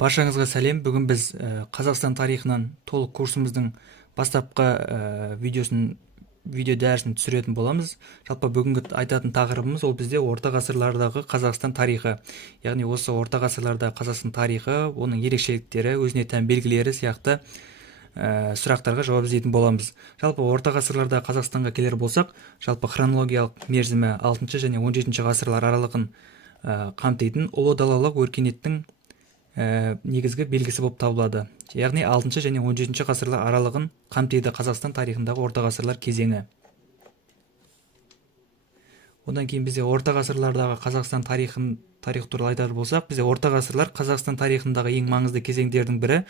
Баршаңызға сәлем. Бүгін біз Қазақстан тарихынан толық курсымыздың бастапқы видео дәрісін түсіретін боламыз. Жалпы бүгінгі айтатын тақырыбымыз ол бізде орта ғасырлардағы Қазақстан тарихы. Яғни осы орта ғасырларда Қазақстан тарихы, оның ерекшеліктері, өзіне тән белгілері сияқты сұрақтарға жауап іздейтін боламыз. Жалпы орта ғасырларда Қазақстанға келер болсақ, жалпы хронологиялық мерзімі 6 және 17 ғасырлар аралығын қамтитын ұлы далалық өркениеттің негізгі белгісі болып табылады. Яғни 6 және 17 ғасырлар аралығын қамтиды Қазақстан тарихындағы орта ғасырлар кезеңі. Одан кейін бізде орта ғасырлардағы Қазақстан тарих туралы айтар болсақ, бізде орта ғасырлар Қазақстан тарихындағы ең маңызды кезеңдердің бірі.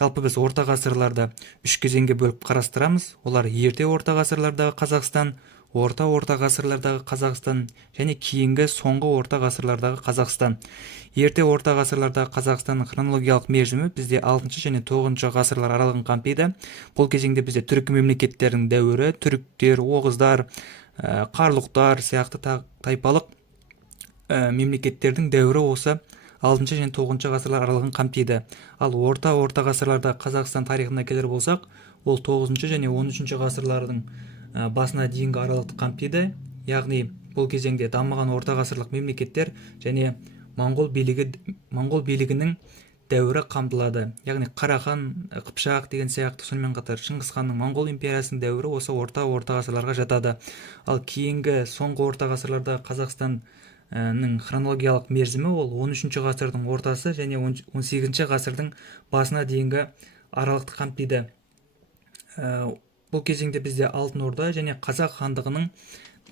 Жалпы біз орта ғасырларда 3 кезеңге бөліп қарастырамыз. Олар ерте орта ғасырлардағы Қазақстан, орта ғасырлардағы Қазақстан және кейінгі соңғы орта ғасырлардағы Қазақстан. Ерте орта ғасырлардағы Қазақстанның хронологиялық мерзімі бізде 6 және 9 ғасырлар аралығын қамтиды. Бұл кезеңде бізде түркі мемлекеттерінің дәуірі, түріктер, оғыздар, қарлұқтар сияқты тайпалық мемлекеттердің дәуірі осы 6 және 9 ғасырлар аралығын қамтиды. Ал орта ғасырларда Қазақстан тарихына келер болсақ, ол 9 және 13 ғасырлардың басына дейінгі аралықты қамтиды. Яғни бұл кезеңде дамыған орта ғасырлық мемлекеттер және Моңғол билігінің дәуірі қамтылады. Яғни Қарахан, Қыпшақ деген сияқты, сонымен қатар Шыңғыс ханның Моңғол империясының дәуірі осы орта ғасырларға жатады. Ал кейінгі соңғы орта ғасырларда Қазақстанның хронологиялық мерзімі ол 13 ғасырдың ортасы және 18 ғасырдың басына дейінгі аралықты қамтиды. Бұл кезеңде бізде Алтын Орда және Қазақ хандығының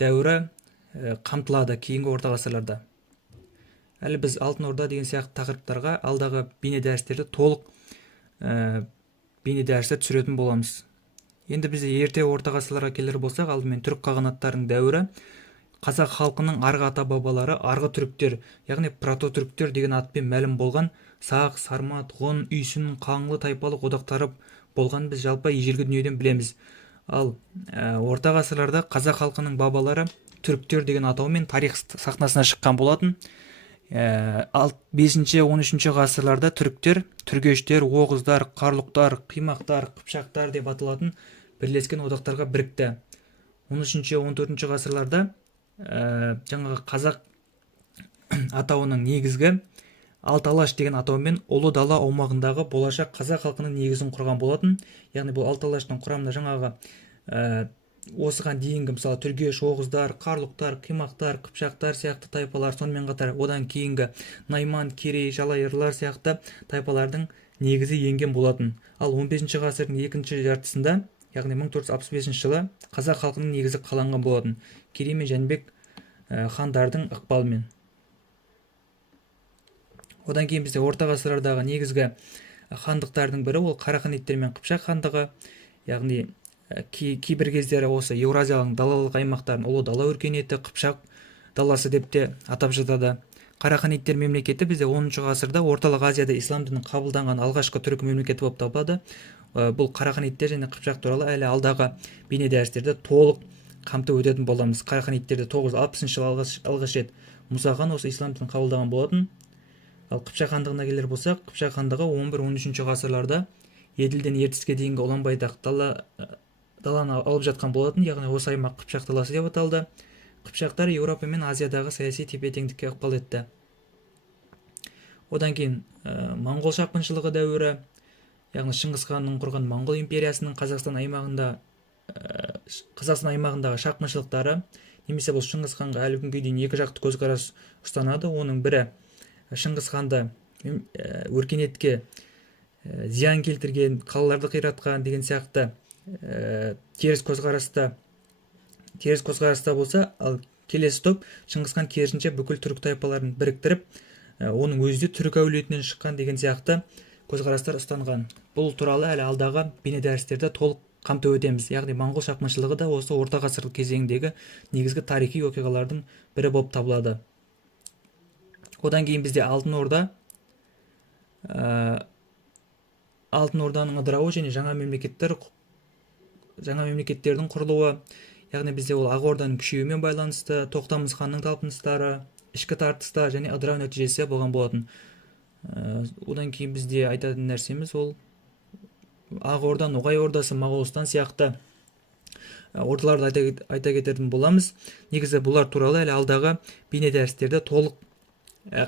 дәуірі қамтылады кейінгі орта ғасырларда. Әлі біз Алтын Орда деген сияқты тақырыптарға алдағы бейне дәрістерді толық бейне дәрістер түсіретін боламыз. Енді бізде ерте орта ғасырларға келер болсақ, алдымен түрік қағанаттарының дәуірі. Қазақ халқының арғы ата бабалары арғы түріктер, яғни прототүріктер деген атпен мәлім болған Сақ, Сармат, Ғұн, Үйсін, Қаңлы тайпалық одақтары болған біз жалпы ежелгі дүниеден білеміз. Ал орта ғасырларда қазақ халқының бабалары түріктер деген атаумен тарих сахнасына шыққан болатын. 5-13 ғасырларда түріктер, түргештер, оғыздар, қарлұқтар, қимақтар, қыпшақтар деп аталатын бірлескен одақтарға бірікті. 13-14 ғасырларда жаңағы қазақ атауының негізгі Алты-Алаш деген атаумен ұлы дала аумағындағы болашақ қазақ халқының негізін құрған болатын. Яғни бұл Алты-Алаштың құрамында жаңағы осыған дейінгі мысалы түргеш, оғыздар, қарлұқтар, қимақтар, қыпшақтар сияқты тайпалар, сонымен қатар одан кейінгі Найман, Керей, Жалайырлар сияқты тайпалардың негізі енген болатын. Ал 15 ғасырдың екінші жартысында, яғни 1465 жылы қазақ халқының негізі қаланған болатын. Керей мен Жәнібек хандардың ықпалымен. Одан кейін бізде орта ғасырлардағы негізгі хандықтардың бірі ол Қараханиттер мен Қыпшақ хандығы. Яғни кейбір кездері осы Еуразияның далалық аймақтарын ұлы дала өркениеті, Қыпшақ даласы деп те атап жатады. Қараханиттер мемлекеті бізде 10 ғасырда орталық Азияда ислам дінінің қабылданған алғашқы түркі мемлекеті болып табылады. Бұл Қараханиттер және Қыпшақ туралы әлі алдағы бейне дәрістерде толық қамтып өтетін боламыз. Қараханиттерді 960 жылы алғаш рет Мұса хан осы ислам дінін қабылдаған болатын. Ал Қыпшақ хандығына келер болсақ, Қыпшақ хандығы 11-13 ғасырларда Еділден Ертіске дейінгі Ұланбайдақ даланы алып жатқан болатын. Яғни осы аймақ Қыпшақ даласы деп аталды. Қыпшақтар Еуропа мен Азиядағы саяси тепе-теңдікке ықпал етті. Одан кейін Моңғол шапқыншылығы дәуірі, яғни Шыңғыс ханның құрған Моңғол империясының Қазақстан аймағындағы шапқыншылықтары, немесе бұл Шыңғыс ханға әлі күнге дейін екі жақты көзқарас ұстанады. Оның бірі Шыңғыс ханды өркениетке зиян келтірген, қалаларды қиратқан деген сияқты теріс көзқараста болса, ал келесі топ Шыңғыс хан керісінше бүкіл түрік тайпаларын біріктіріп, оның өзі де түрік әулетінен шыққан деген сияқты көзқарастар ұстанған. Бұл туралы әлі алдағы бейне дәрістерде толық қамтып өтеміз. Яғни Моңғол шапқыншылығы да осы орта ғасырлық кезеңдегі негізгі тарихи оқиғалардың бірі болып табылады. Одан кейін бізде Алтын Орданың ыдырауы және жаңа мемлекеттердің құрылуы, яғни бізде ол Ақ Орданың күшеюімен байланысты, Тоқтамыс ханның талпыныстары, ішкі тартыстар және ыдырау нәтижесі болған болатын. Одан кейін бізде айтатын нәрсеміз ол Ақ Орда, Ноғай Ордасы, Моғолстан сияқты ордаларды айта кететін боламыз. Негізі бұлар туралы әлі алдағы бейне дәрістерде толық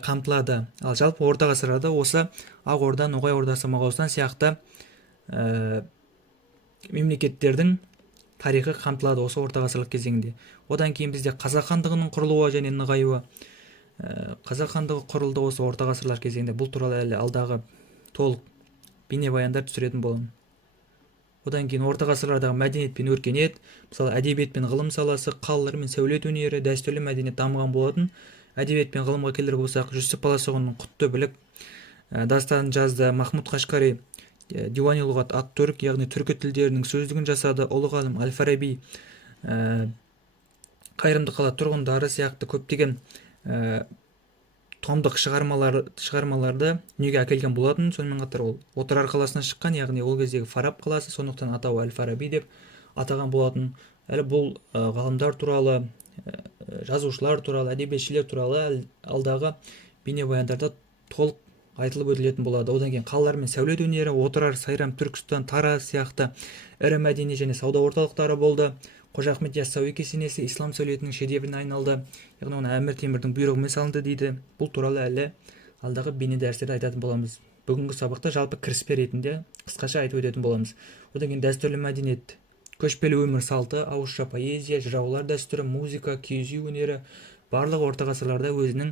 қамтылады. Ал жалпы орта ғасырларда осы Ақ Орда, Ноғай Ордасы, Моғолстан сияқты мемлекеттердің тарихы қамтылады осы орта ғасырлық кезеңде. Одан кейін бізде Қазақ хандығының құрылуы және нығаюы. Қазақ хандығы құрылды осы орта ғасырлар кезеңде. Бұл туралы әлі алдағы толық бейнебаяндар түсіретін боламын. Одан кейін орта ғасырлардағы мәдениет пен өркениет, мысалы әдебиет пен ғылым саласы, қалалар мен сәулет өнері, дәстүрлі мәдениет дамыған болатын. Әдебиет пен ғылымға келер болсақ, Жүсіп Баласағұнның Құтты білік дастанын жазды. Махмұд Қашқари Диуани лұғат ат-түрк, яғни түркі тілдерінің сөздігін жасады. Ұлы ғалым Әл-Фараби Қайырымды қала тұрғындары сияқты көптеген томдық шығармаларды дүниеге әкелген болатын. Сонымен қатар ол Отырар қаласынан шыққан, яғни ол кездегі Фараб қаласы, сондықтан атауы Әл-Фараби деп атаған болатын. Әлі бұл ғалымдар туралы, жазушылар туралы, әдебиетшілер туралы алдағы бейнебаяндарда толық айтылып өтілетін болады. Одан кейін қалалар мен сәулет өнері, Отырар, Сайрам, Түркістан, Тараз сияқты ірі мәдени және сауда орталықтары болды. Қожа Ахмет Яссауи кесенесі ислам сәулетінің шедевріне айналды, яғни оны Әмір Темірдің бұйрығымен салынды дейді. Бұл туралы әлі алдағы бейне дәрістерде айтатын боламыз. Бүгінгі сабақта жалпы кіріспе ретінде қысқаша айтып өтетін боламыз. Одан кейін дәстүрлі мәдениет, көшпелі өмір салты, ауызша поэзия, жыраулар дәстүрі, музыка, киіз үй өнері барлығы орта ғасырларда өзінің